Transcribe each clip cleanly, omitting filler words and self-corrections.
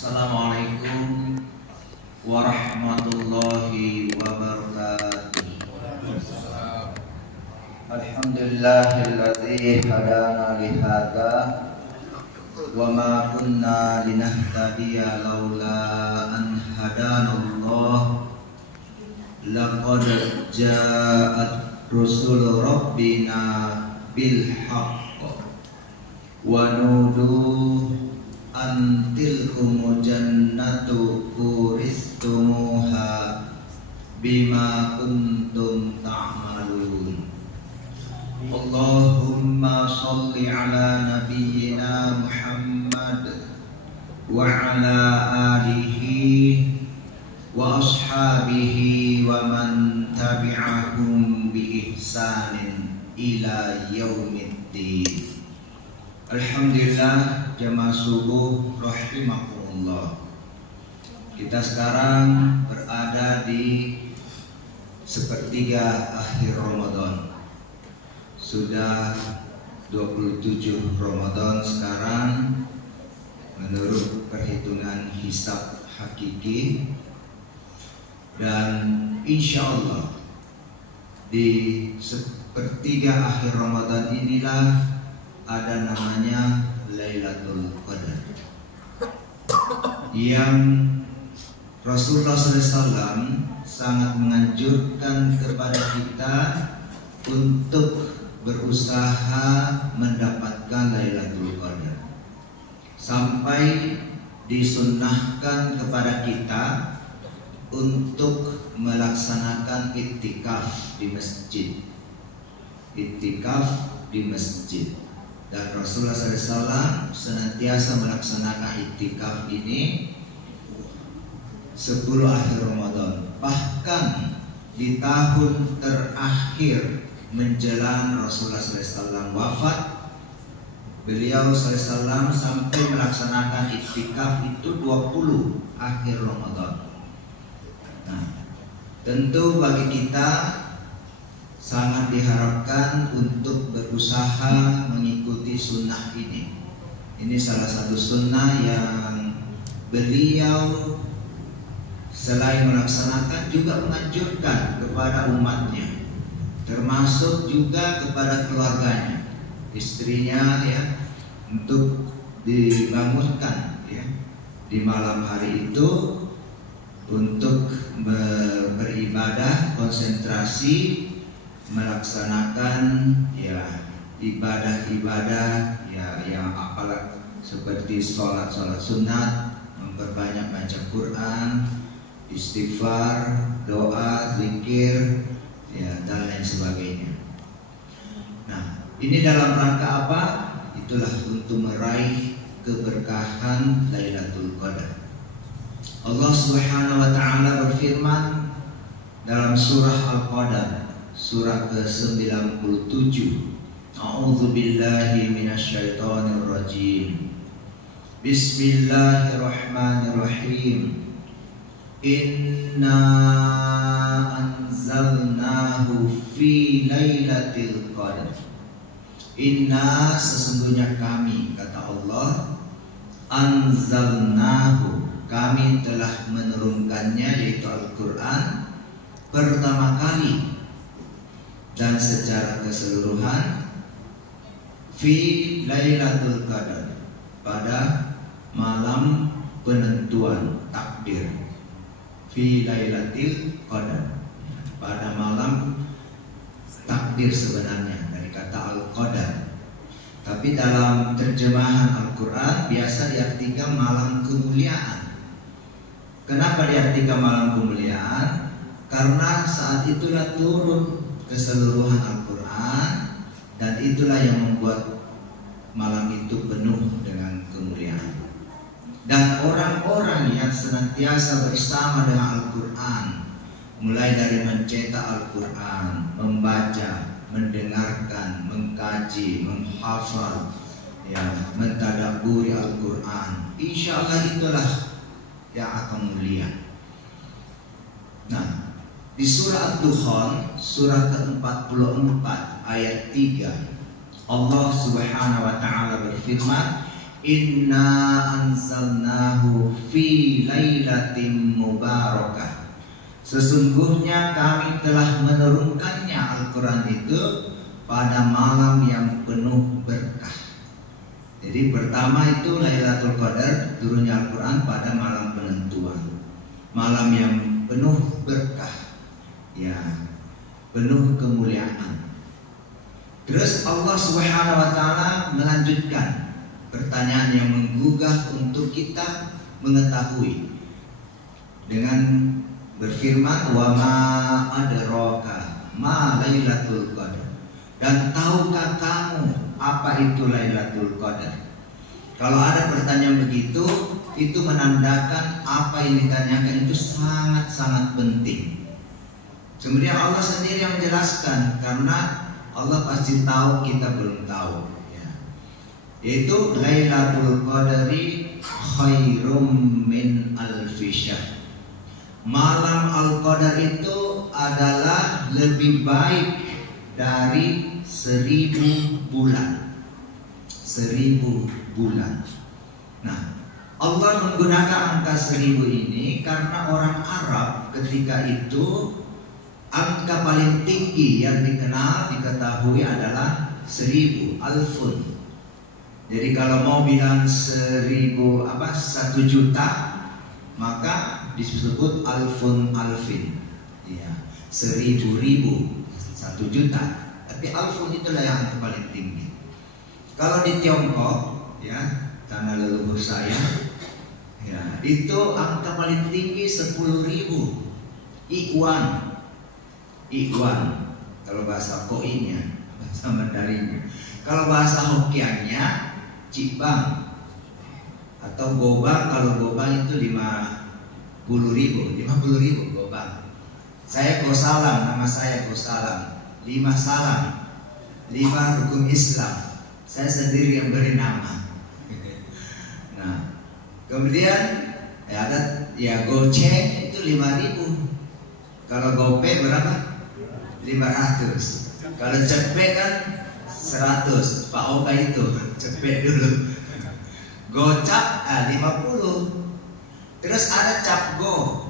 Assalamualaikum warahmatullahi wabarakatuh. Alhamdulillahilladzi hadana lihada wa ma kunna linahtadiya laula an hadanallah. Laqad ja'at rusul rabbina bil haqq wa nudu antilkum jannatu uristumuha bima kuntum ta'malun. Allahumma sholli ala nabiyyina Muhammad wa ala alihi wa ashabihi wa man tabi'ahum bi ihsanin ila yaumiddin. Alhamdulillah, jamaah subuh rahimakumullah. Kita sekarang berada di sepertiga akhir Ramadan. Sudah 27 Ramadan sekarang menurut perhitungan hisab hakiki. Dan insya Allah di sepertiga akhir Ramadan inilah ada namanya Lailatul Qadar, yang Rasulullah SAW sangat menganjurkan kepada kita untuk berusaha mendapatkan Lailatul Qadar, sampai disunnahkan kepada kita untuk melaksanakan iktikaf di masjid. Iktikaf di masjid. Dan Rasulullah SAW senantiasa melaksanakan iktikaf ini 10 akhir Ramadan. Bahkan di tahun terakhir menjelang Rasulullah SAW wafat, beliau SAW sampai melaksanakan iktikaf itu 20 akhir Ramadan. Nah, tentu bagi kita sangat diharapkan untuk berusaha mengikuti sunnah ini. Ini salah satu sunnah yang beliau selain melaksanakan juga menganjurkan kepada umatnya, termasuk juga kepada keluarganya, istrinya ya, untuk dibangunkan ya di malam hari itu untuk beribadah, konsentrasi melaksanakan ya ibadah-ibadah ya yang apalah seperti sholat sunat, memperbanyak baca Quran, istighfar, doa, zikir ya dan lain sebagainya. Nah, ini dalam rangka apa? Itulah untuk meraih keberkahan Lailatul Qadar. Allah Subhanahu wa taala berfirman dalam surah Al-Qadar surah ke-97. A'udzu billahi minasyaitonir rajim. Bismillahirrahmanirrahim. Inna anzalnahu fi lailatul qadar. Inna, sesungguhnya kami, kata Allah, anzalnahu, kami telah menurunkannya, yaitu Al-Quran, pertama kali dan secara keseluruhan fi lailatul qadar, pada malam penentuan takdir. Fi lailatul qadar, pada malam takdir sebenarnya dari kata al-qadar. Tapi dalam terjemahan Al-Quran biasa diartikan malam kemuliaan. Kenapa diartikan malam kemuliaan? Karena saat itulah turun keseluruhan Al-Quran, dan itulah yang membuat malam itu penuh dengan kemuliaan. Dan orang-orang yang senantiasa bersama dengan Al-Quran, mulai dari mencetak Al-Quran, membaca, mendengarkan, mengkaji, menghafal, ya, mentadabburi Al-Quran, insya Allah itulah yang akan mulia. Nah, di surah Ad-Dukhan, surah ke-44 ayat 3, Allah Subhanahu wa taala berfirman, Inna anzalnahu fi lailatin mubarakah. Sesungguhnya kami telah menurunkannya Al-Quran itu pada malam yang penuh berkah. Jadi pertama itu Lailatul Qadar, turunnya Al-Quran pada malam penentuan, malam yang penuh berkah, ya, penuh kemuliaan. Terus Allah Subhanahu wa Ta'ala melanjutkan pertanyaan yang menggugah untuk kita mengetahui dengan berfirman, wa ma adraka ma Lailatul Qadar. Dan tahukah kamu apa itu Lailatul Qadar? Kalau ada pertanyaan begitu, itu menandakan apa yang ditanyakan itu sangat-sangat penting. Kemudian Allah sendiri yang menjelaskan, karena Allah pasti tahu, kita belum tahu, ya. Yaitu Lailatul Qadari khairum min alfi syahr. Malam Al-Qadar itu adalah lebih baik dari 1000 bulan. 1000 bulan. Nah, Allah menggunakan angka 1000 ini karena orang Arab ketika itu angka paling tinggi yang diketahui adalah 1000, alfun. Jadi kalau mau bilang 1 juta, maka disebut alfun alfin, ya, 1000 ribu, 1 juta. Tapi alfun itulah yang paling tinggi. Kalau di Tiongkok, ya, tanah leluhur saya, ya, itu angka paling tinggi 10.000. Iwan, kalau bahasa Koinnya, bahasa Mandarinnya. Kalau bahasa Hokkiannya, Cibang atau Gobang. Kalau Gobang itu 50.000 Gobang. Saya Gosalam, nama saya Gosalam. 5 salam, 5 rukun Islam. Saya sendiri yang beri nama. Nah, kemudian ya ada ya goceng itu 5.000. Kalau gope berapa? 500. Kalau cepet kan 100. Pak Oka itu cepet dulu. Gocap 50. Terus ada capgo.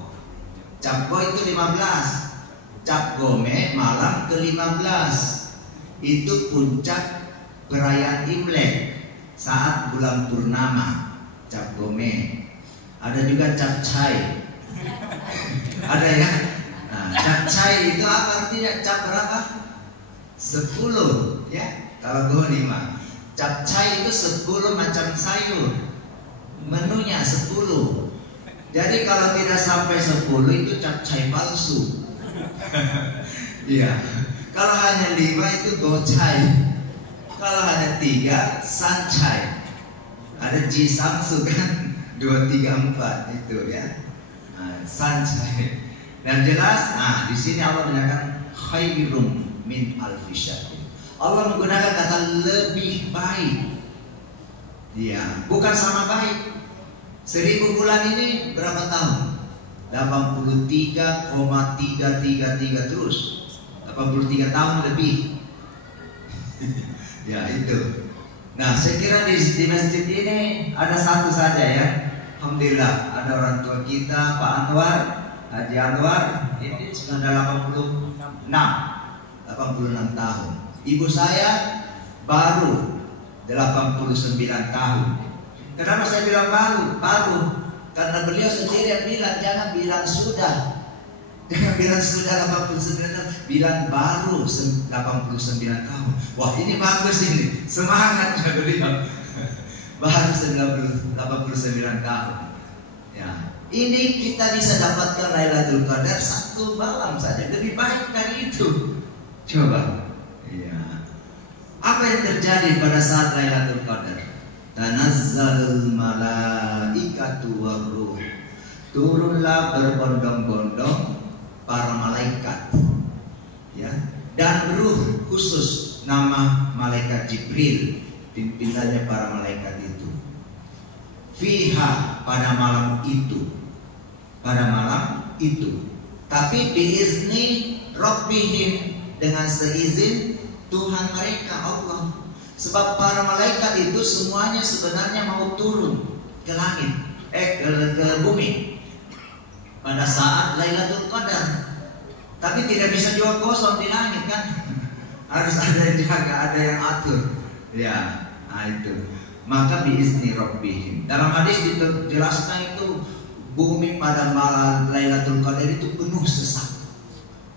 Capgo itu 15. Capgome malam ke-15. Itu puncak perayaan Imlek saat bulan purnama. Capgome. Ada juga capcai. Ada ya? Nah, capcai itu apa artinya? Cap berapa? 10, ya. Kalau gue 5. Capcai itu 10 macam sayur. Menunya 10. Jadi kalau tidak sampai 10 itu capcai palsu. Iya. Kalau hanya 5 itu gocai. Kalau hanya 3 sancai. Ada Ji Samsu kan 2, 3, 4 itu ya. Nah, sancai. Dan jelas, di sini Allah mengatakan khairum min alfi syahr. Allah menggunakan kata lebih baik. Ya, bukan sama baik. 1000 bulan ini berapa tahun? 83,333 terus. 83 tahun lebih. Ya, itu. Nah, saya kira di masjid ini ada satu saja ya. Alhamdulillah, ada orang tua kita, Pak Anwar, Haji Anwar, ini sudah 86 tahun. Ibu saya baru 89 tahun. Kenapa saya bilang baru? Karena beliau sendiri yang bilang, jangan bilang sudah. Jangan bilang sudah 89 tahun, bilang baru 89 tahun. Wah, ini bagus ini. Semangat beliau. Baru 89 tahun. Ya. Ini kita bisa dapatkan Lailatul Qadar 1 malam saja, lebih baik dari itu. Coba. Ya. Apa yang terjadi pada saat Lailatul Qadar? Tanazzalul malaikatu warruh. Turunlah berbondong-bondong para malaikat. Ya. Dan ruh, khusus nama malaikat Jibril, pimpinannya para malaikat itu. Fiha, pada malam itu. Pada malam itu. Tapi biizni Rabbihim, dengan seizin Tuhan mereka Allah. Sebab para malaikat itu semuanya sebenarnya mau turun ke langit, ke bumi pada saat Lailatul Qadar. Tapi tidak bisa juga kosong di langit kan? Harus ada yang jaga, ada yang atur. Ya, nah itu. Maka biizni rabbihim. Dalam hadis dijelaskan itu bumi pada malam Lailatul Qadar itu penuh sesak.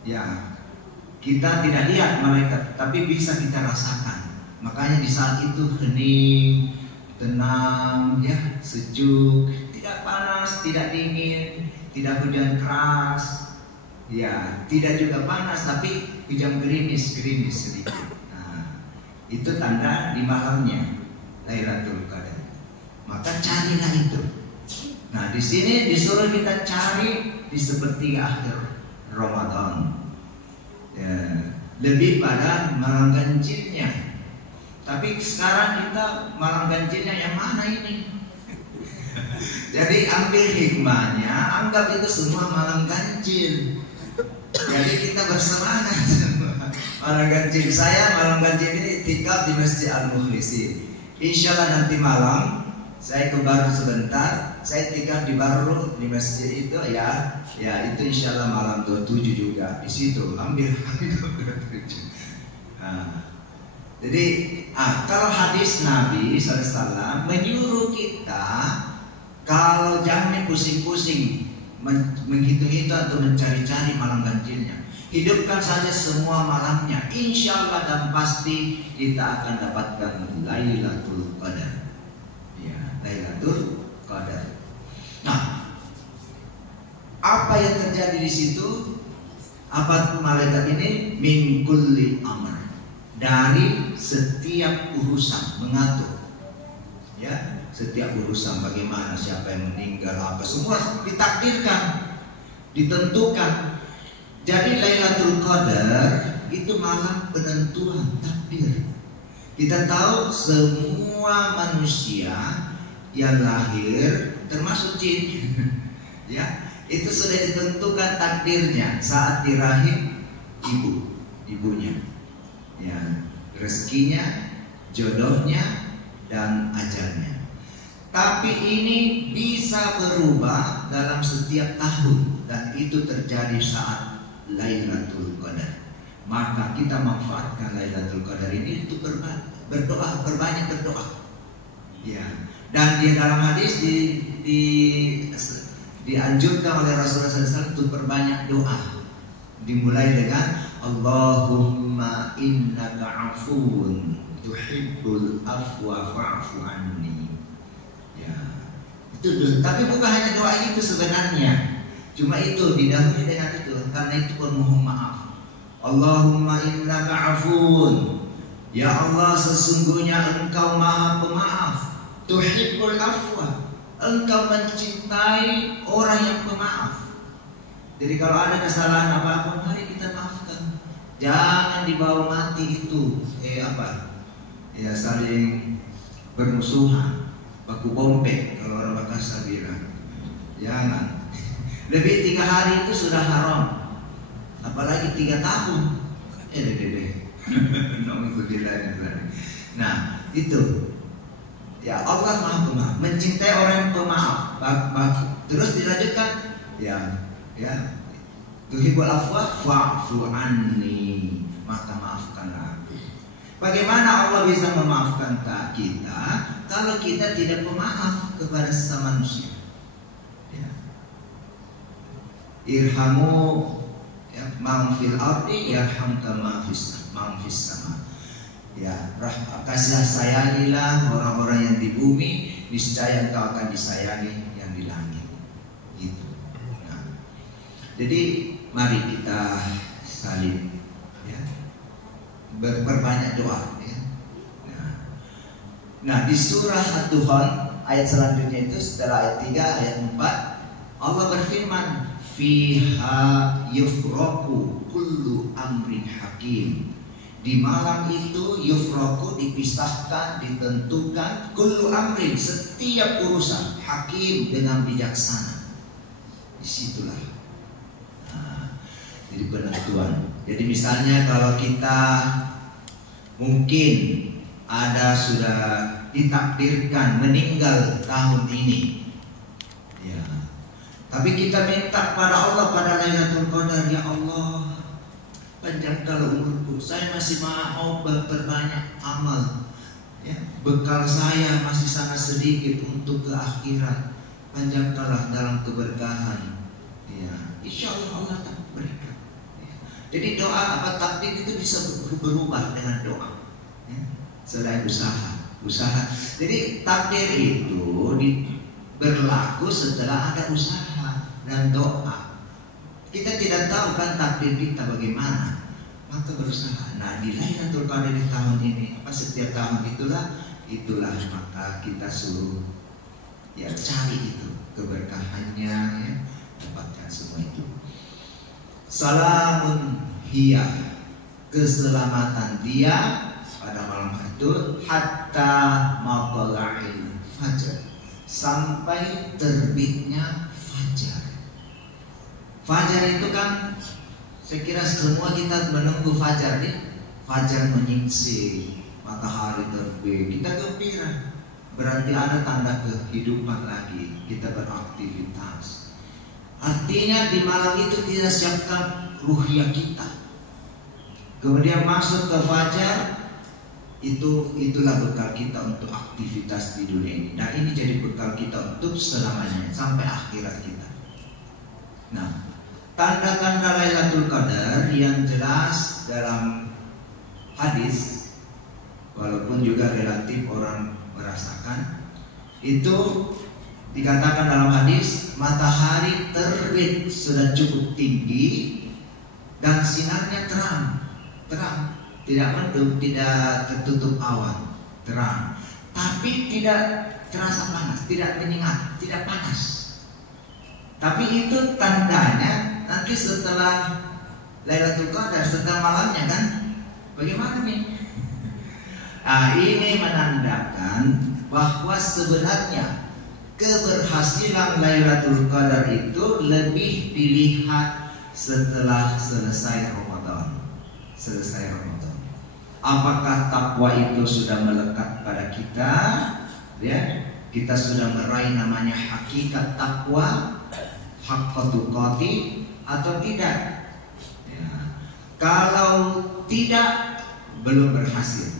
Ya, kita tidak lihat malaikat, tapi bisa kita rasakan. Makanya di saat itu hening, tenang, ya, sejuk, tidak panas, tidak dingin, tidak hujan keras, ya, tidak juga panas, tapi hujan gerimis sedikit. Nah, itu tanda di malamnya Lailatul Qadar. Maka carilah itu. Nah, di sini disuruh kita cari di sepertiga akhir Ramadan. Ya, lebih pada malam ganjilnya. Tapi sekarang kita malam ganjilnya yang mana ini? Jadi ambil hikmahnya, anggap itu semua malam ganjil. Jadi kita bersemangat malam ganjil. Saya malam ganjil ini tikap di Masjid Al-Mukhlisin. Insya Allah nanti malam saya ke Baru sebentar. Saya tikap di Baru di masjid itu ya itu insya Allah malam 27 juga di situ. Ambil 27. Nah, jadi kalau hadis Nabi SAW menyuruh kita kalau jangan pusing-pusing menghitung-hitung atau mencari-cari malam ganjilnya. Hidupkan saja semua malamnya, insya Allah dan pasti kita akan dapatkan Lailatul Qadar. Ya, Lailatul Qadar. Nah, apa yang terjadi di situ? Apa malaikat ini? Min kulli amr, dari setiap urusan mengatur. Ya, setiap urusan bagaimana, siapa yang meninggal, apa semua ditakdirkan, ditentukan. Jadi Lailatul Qadar itu malam penentuan takdir. Kita tahu semua manusia yang lahir termasuk jin ya, itu sudah ditentukan takdirnya saat di rahim ibunya. Ya, rezekinya, jodohnya, dan ajalnya. Tapi ini bisa berubah dalam setiap tahun, dan itu terjadi saat Lailatul Qadar. Maka kita manfaatkan Lailatul Qadar ini untuk berdoa, berbanyak berdoa. Ya. Dan di dalam hadis dianjurkan oleh Rasulullah SAW untuk berbanyak doa. Dimulai dengan Allahumma innaka afuun tuhibbul afwa fa'fu anni. Ya. Itu, tapi bukan hanya doa itu sebenarnya. Cuma itu didahului dengan itu, karena itu permohon maaf. Allahumma innaka afuun. Ya Allah, sesungguhnya Engkau Maha Pemaaf. Tuhibbul afwa. Engkau mencintai orang yang pemaaf. Jadi kalau ada kesalahan apa-apa, mari kita maafkan. Jangan dibawa mati itu. Ya, saling bermusuhan, baku bompek kalau orang Makassar bilang. Jangan. Lebih 3 hari itu sudah haram, apalagi 3 tahun. Nah, itu. Ya, Allah Maha Pemaaf, mencintai orang yang pemaaf. Terus dilanjutkan, ya, tuhibbul afwa fa'fu anni, maka maafkanlah aku. Bagaimana Allah bisa memaafkan kita kalau kita tidak pemaaf kepada sesama manusia? Irhamu man fil ardi yarhamka man fis sama. Ya, kasih sayangilah orang-orang yang di bumi, niscaya engkau akan disayangi yang di langit. Gitu. Nah, jadi mari kita saling ya, berbanyak doa. Ya. Nah, di surah Ad-Dukhan ayat selanjutnya itu setelah ayat 3 ayat 4 Allah berfirman, fiha yufraku kullu amrin hakim. Di malam itu yufraku dipisahkan, ditentukan kullu amrin, setiap urusan, hakim dengan bijaksana. Disitulah jadi penentuan. Jadi misalnya kalau kita mungkin ada sudah ditakdirkan meninggal tahun ini. Ya. Tapi kita minta pada Allah pada Lailatul Qadar, ya Allah, panjangkan umurku. Saya masih mau berbanyak amal. Ya, bekal saya masih sangat sedikit untuk ke akhirat. Panjangkanlah dalam keberkahan. Ya, insya Allah Allah tak berikan. Ya. Jadi doa apa takdir itu bisa berubah dengan doa. Ya. Selain usaha. Jadi takdir itu berlaku setelah ada usaha dan doa. Kita tidak tahu kan takdir kita bagaimana, maka berusaha. Nah, di Lailatul Qadar di tahun ini, setiap tahun itulah maka kita suruh ya cari itu keberkahannya, ya, dapatkan semua itu. Salamun hiya, keselamatan dia pada malam itu hatta matla'il fajar, sampai terbitnya fajar. Fajar itu kan saya kira semua kita menunggu fajar nih. Fajar menyingsing, matahari terbit, kita gembira. Berarti ada tanda kehidupan lagi, kita beraktivitas. Artinya di malam itu kita siapkan ruhiyah kita. Kemudian masuk ke fajar, itulah bekal kita untuk aktivitas di dunia ini. Dan ini jadi bekal kita untuk selamanya sampai akhirat kita. Nah, tanda-tanda Lailatul Qadar yang jelas dalam hadis, walaupun juga relatif orang merasakan, itu dikatakan dalam hadis matahari terbit sudah cukup tinggi dan sinarnya terang, tidak mendung, tidak tertutup awan, terang, tapi tidak terasa panas, tidak menyengat, tidak panas. Tapi itu tandanya nanti setelah Lailatul Qadar, setelah malamnya kan, bagaimana nih? Nah, ini menandakan bahwa sebenarnya keberhasilan Lailatul Qadar itu lebih dilihat setelah selesai Ramadan. Apakah takwa itu sudah melekat pada kita? Ya, kita sudah meraih namanya hakikat takwa, haqqatul tuqati, atau tidak? Ya. Kalau tidak, belum berhasil.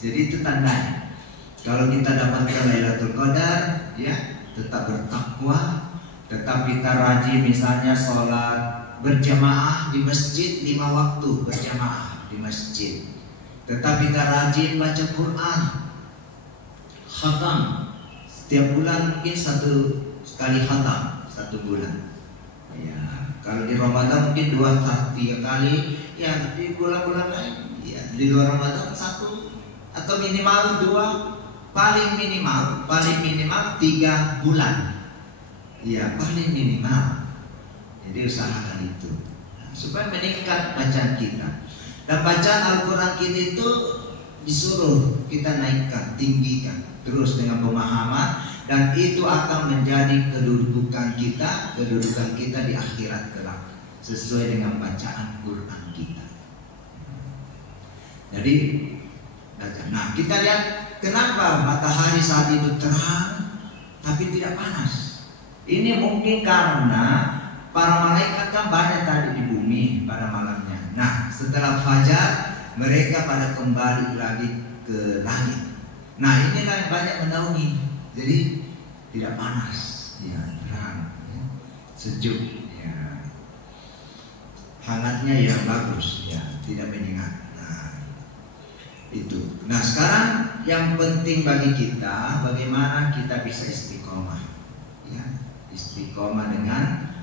Jadi itu tandanya. Kalau kita dapatkan Lailatul Qadar, ya, tetap bertakwa, tetap kita rajin misalnya sholat berjamaah di masjid 5 waktu berjamaah di masjid. Tetap kita rajin baca Quran, khatam setiap bulan, mungkin 1 kali khatam 1 bulan. Ya, kalau di Ramadan mungkin 2-3 kali. Ya, di bulan-bulan lain, ya, di luar Ramadan 1 atau minimal 2, paling minimal 3 bulan. Ya, paling minimal. Jadi usahakan itu, nah, supaya meningkat bacaan kita. Dan bacaan Al-Quran kita itu disuruh kita naikkan, tinggikan terus dengan pemahaman, dan itu akan menjadi kedudukan kita di akhirat kelak sesuai dengan bacaan Quran kita. Jadi, nah kita lihat kenapa matahari saat itu terang tapi tidak panas. Ini mungkin karena para malaikat kan banyak tadi di bumi pada malamnya. Nah, setelah fajar mereka pada kembali lagi ke langit. Nah, inilah yang banyak menaungi. Jadi tidak panas, ya, terang, ya, sejuk, ya, hangatnya yang bagus, ya, tidak menyengat. Nah, itu. Nah, sekarang yang penting bagi kita bagaimana kita bisa istiqomah, ya, istiqomah dengan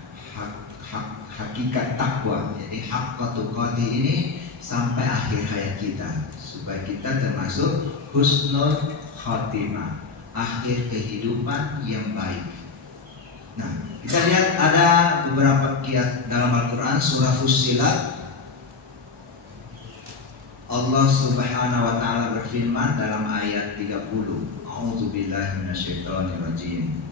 hakikat takwa, jadi haqqatul tuqati ini sampai akhir hayat kita, supaya kita termasuk husnul khatimah, akhir kehidupan yang baik. Nah, kita lihat ada beberapa ayat dalam Al-Quran, surah Fussilat. Allah Subhanahu wa taala berfirman dalam ayat 30, A'udzubillahi minasyaitonirrajim.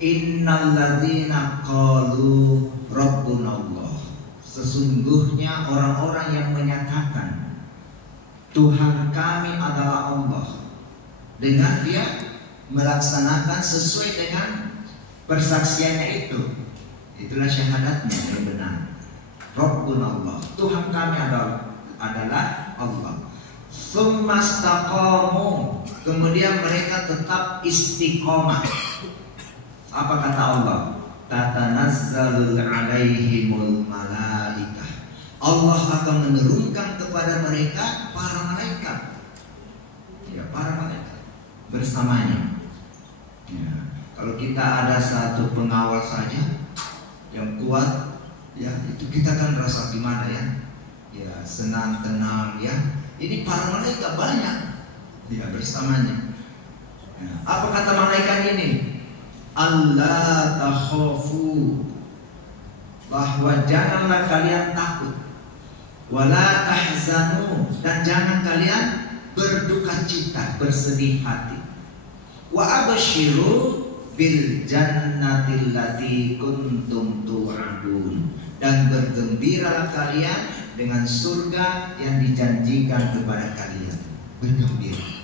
Innal ladzina qalu rabbunallah, sesungguhnya orang-orang yang menyatakan Tuhan kami adalah Allah, dengan dia melaksanakan sesuai dengan persaksiannya itu. Itulah syahadatnya yang benar. Rabbuna Allah, Tuhan kami adalah Allah. Tsumma istaqamu, kemudian mereka tetap istiqomah. Apa kata Allah? Tatanazzalul alaihimul malaikah. Allah akan menurunkan kepada mereka para malaikat. Ya, para malaikat bersamanya. Ya, kalau kita ada satu pengawal saja yang kuat, ya itu kita kan rasa gimana ya? Ya, senang, tenang ya. Ini para malaikat banyak, ya bersamanya. Ya, apa kata malaikat ini? Allah takhafu, bahwa janganlah kalian takut, wala tahzanu, dan jangan kalian berduka cita, bersedih hati. Wa abshiru bil jannatil lati kuntum tu'adun, dan bergembiralah kalian dengan surga yang dijanjikan kepada kalian. Bergembira.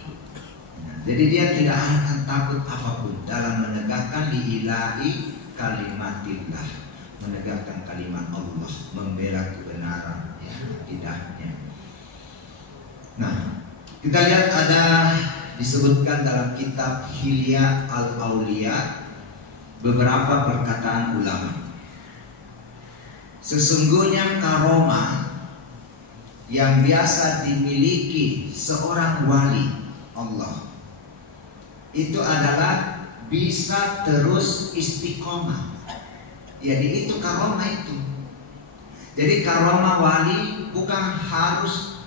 Jadi dia tidak akan takut apapun dalam menegakkan lillahi kalimatillah, menegakkan kalimat Allah, membela kebenaran, ya, tidaknya. Nah, kita lihat ada disebutkan dalam kitab Hilya Al-Auliya beberapa perkataan ulama. Sesungguhnya karomah yang biasa dimiliki seorang wali Allah itu adalah bisa terus istiqomah. Jadi itu karomah itu. Jadi karomah wali bukan harus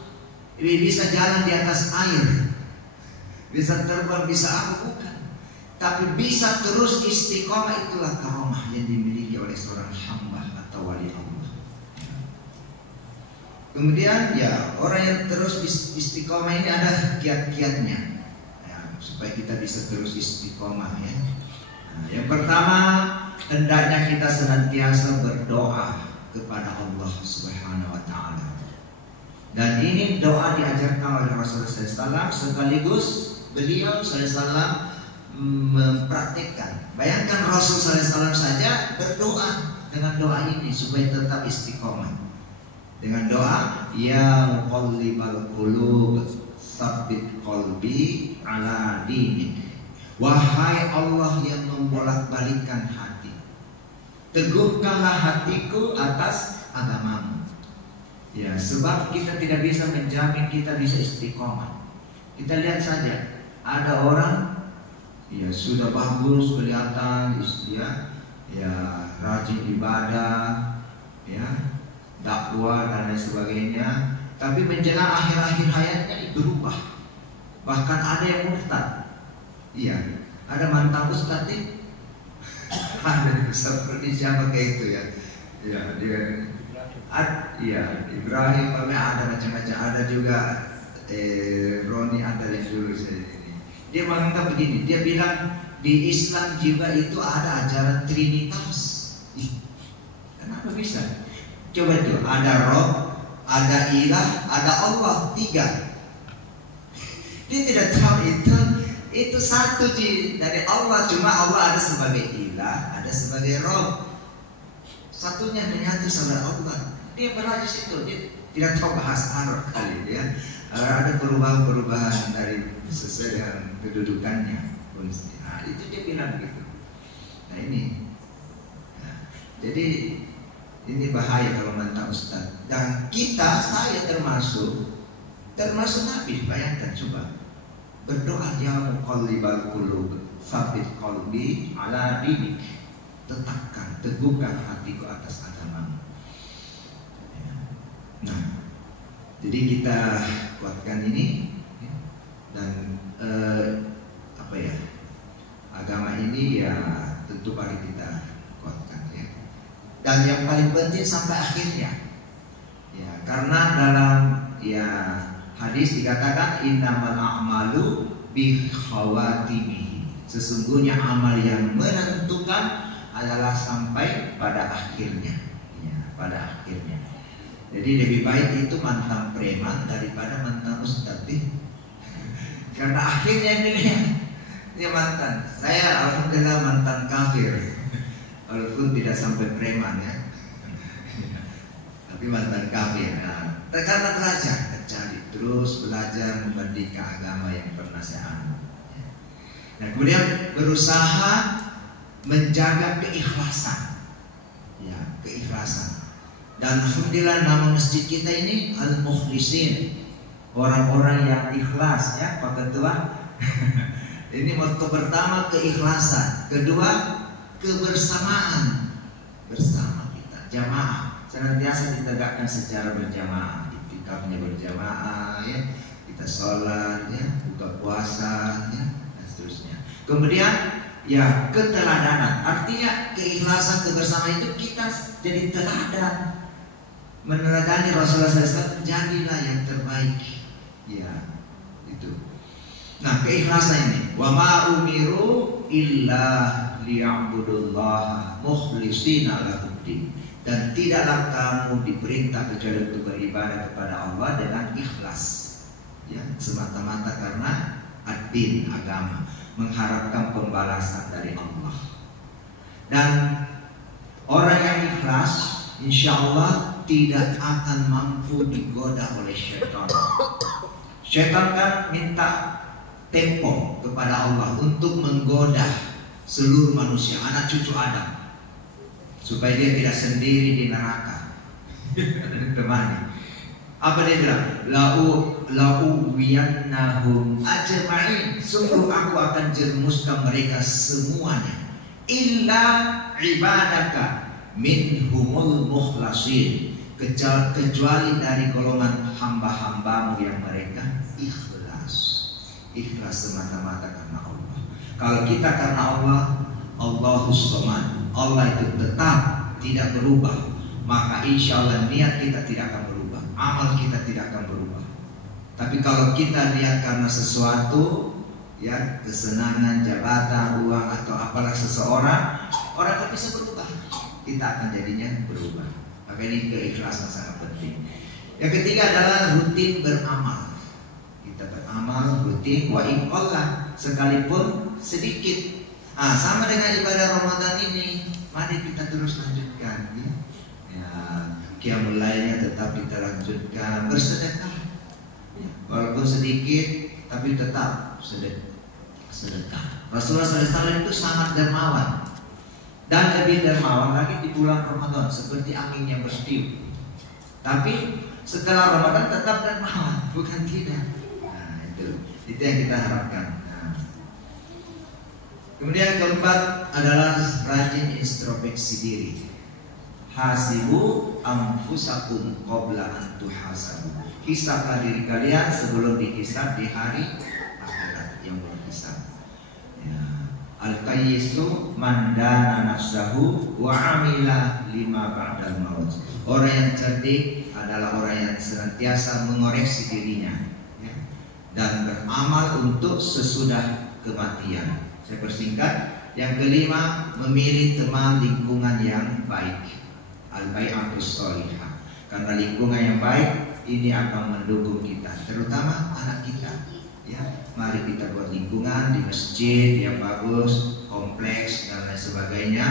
bisa jalan di atas air, bisa terbang, bisa apa, bukan. Tapi bisa terus istiqomah, itulah karomah yang dimiliki oleh seorang hamba atau wali Allah. Kemudian ya, orang yang terus istiqomah ini ada kiat-kiatnya, supaya kita bisa terus istiqomah ya. Nah, yang pertama, hendaknya kita senantiasa berdoa kepada Allah Subhanahu wa taala. Dan ini doa diajarkan oleh Rasulullah SAW, sekaligus beliau SAW mempraktikkan. Bayangkan Rasulullah SAW saja berdoa dengan doa ini supaya tetap istiqomah. Dengan doa, ya muqallibal qulub tsabbit qalbi ala dinik. Wahai Allah yang membolak-balikkan hati, teguhkanlah hatiku atas agamamu. Ya, sebab kita tidak bisa menjamin kita bisa istiqomah. Kita lihat saja, ada orang ya sudah bagus kelihatan, ya rajin ibadah, ya dakwah dan lain sebagainya, tapi menjelang akhir-akhir hayatnya berubah. Bahkan ada yang murtad. Iya, ada mantan ustaz nih. Ada seperti siapa kayak itu ya. Ya, dia Ibrahim, ada macam-macam. Ada juga Roni, ada yang dulu ini. Dia menganggap begini, dia bilang di Islam juga itu ada ajaran Trinitas. Kenapa bisa? Coba itu, ada Rob, ada Ilah, ada Allah, 3. Dia tidak tahu itu satu dari Allah, cuma Allah ada sebagai Ilah, ada sebagai Rob. Satunya menyatu sama Allah. Dia berada di situ, dia tidak tahu bahasa Arab kali ya. Ada perubahan-perubahan dari sesuai dengan kedudukannya. Nah, itu dia bilang gitu. Nah ini, jadi ini bahaya kalau mantan ustaz. Dan saya termasuk Nabi. Bayangkan coba, berdoa ya muqallibal qulub tsabbit qalbi ala dinik, tetapkan, teguhkan hatiku atas agamamu. Nah, jadi kita kuatkan ini dan agama ini ya tentu mari kita kuatkan ya. Dan yang paling penting sampai akhirnya ya, karena dalam ya hadis dikatakan innamal a'malu bi khawatimihi, sesungguhnya amal yang menentukan adalah sampai pada akhirnya ya, pada akhirnya. Jadi lebih baik itu mantan preman daripada mantan ustadz. Karena akhirnya ini dia mantan. Saya alhamdulillah mantan kafir, walaupun tidak sampai preman ya, tapi mantan kafir. Nah, karena belajar, cari terus belajar membandingkan agama yang pernah saya anut. Nah, kemudian berusaha menjaga keikhlasan, ya, keikhlasan. Dan alhamdulillah nama masjid kita ini Al-Mukhlisin, orang-orang yang ikhlas, ya Pak Ketua. Ini motto pertama keikhlasan, kedua kebersamaan, bersama kita, jamaah, senantiasa ditegakkan secara berjamaah, iktikafnya berjamaah, ya, kita sholat, ya, buka puasa, ya, dan seterusnya. Kemudian ya keteladanan, artinya keikhlasan, kebersamaan itu kita jadi teladan, meneladani Rasulullah SAW, jadilah yang terbaik, ya itu. Nah, keikhlasan ini, wa ma umiru illa liya'budullaha mukhlishina lahuddin, dan tidaklah kamu diperintah kecuali untuk beribadah kepada Allah dengan ikhlas, ya, semata-mata karena ad-din, agama, mengharapkan pembalasan dari Allah. Dan orang yang ikhlas insya Allah tidak akan mampu digoda oleh syaitan. Syaitan kan minta tempo kepada Allah untuk menggoda seluruh manusia, anak cucu Adam, supaya dia tidak sendiri di neraka. Temani. Apa dia bilang? Lau wiyannahum ajma'in, sungguh aku akan jermuskan mereka semuanya, illa ibadaka minhumul mukhlasin, kecuali dari golongan hamba-hambamu yang mereka ikhlas semata-mata karena Allah. Kalau kita karena Allah, Allahus Samad, Allah itu tetap tidak berubah, maka insya Allah niat kita tidak akan berubah, amal kita tidak akan berubah. Tapi kalau kita lihat karena sesuatu, ya, kesenangan, jabatan, uang, atau apalah seseorang, orang tak bisa berubah, kita akan jadinya berubah. Maka ini keikhlasan sangat penting. Yang ketiga adalah rutin beramal. Kita beramal rutin, wa in qalla, sekalipun sedikit. Sama dengan ibadah Ramadan ini, mari kita terus lanjutkan, ya. Ya, qiyamul lailnya tetap kita lanjutkan, bersedekah, ya, walaupun sedikit tapi tetap sedekah. Rasulullah SAW itu sangat dermawan, dan lebih dermawan lagi di bulan Ramadan, seperti angin yang bertiup. Tapi setelah Ramadan tetap dermawan, bukan tidak. Nah, itu yang kita harapkan. Nah. Kemudian keempat adalah rajin introspeksi diri. Hasibu anfusakum qabla an tuhasabu. Hisablah diri kalian sebelum dihisab di hari akhirat yang berhisab. Ya. Al-qayyisu man dana nafsahu wa amila lima ba'dal maut. Orang yang cerdik adalah orang yang senantiasa mengoreksi dirinya, ya, dan beramal untuk sesudah kematian. Saya persingkat. Yang kelima, memilih teman lingkungan yang baik. Al-bai'atus sholihah. Karena lingkungan yang baik ini akan mendukung kita, terutama anak kita. Ya, mari kita buat lingkungan di masjid yang bagus, kompleks dan lain sebagainya,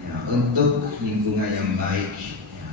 ya, untuk lingkungan yang baik. Ya.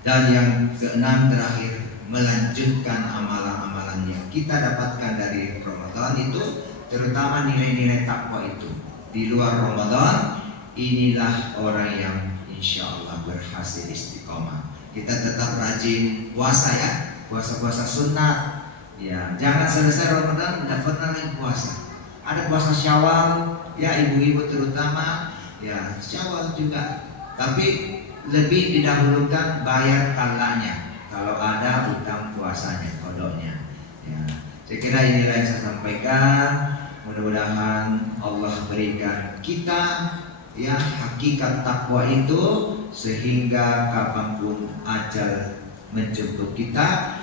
Dan yang keenam terakhir, melanjutkan amalan-amalan yang kita dapatkan dari Ramadan itu, terutama nilai-nilai takwa itu. Di luar Ramadan, inilah orang yang insya Allah berhasil istiqomah. Kita tetap rajin puasa, ya, puasa-puasa sunnah. Ya, jangan selesai Ramadan tidak pernah lagi puasa. Ada puasa Syawal, ya, ibu-ibu terutama, ya, Syawal juga. Tapi lebih didahulukan bayar kalanya kalau ada utang puasanya, kodoknya. Ya, saya kira inilah yang saya sampaikan. Mudah-mudahan Allah berikan kita, ya, hakikat takwa itu, sehingga kapanpun ajal menjemput kita,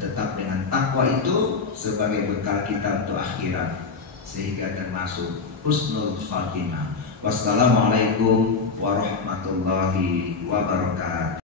tetap dengan takwa itu sebagai bekal kita untuk akhirat, sehingga termasuk husnul khatimah. Wassalamualaikum warahmatullahi wabarakatuh.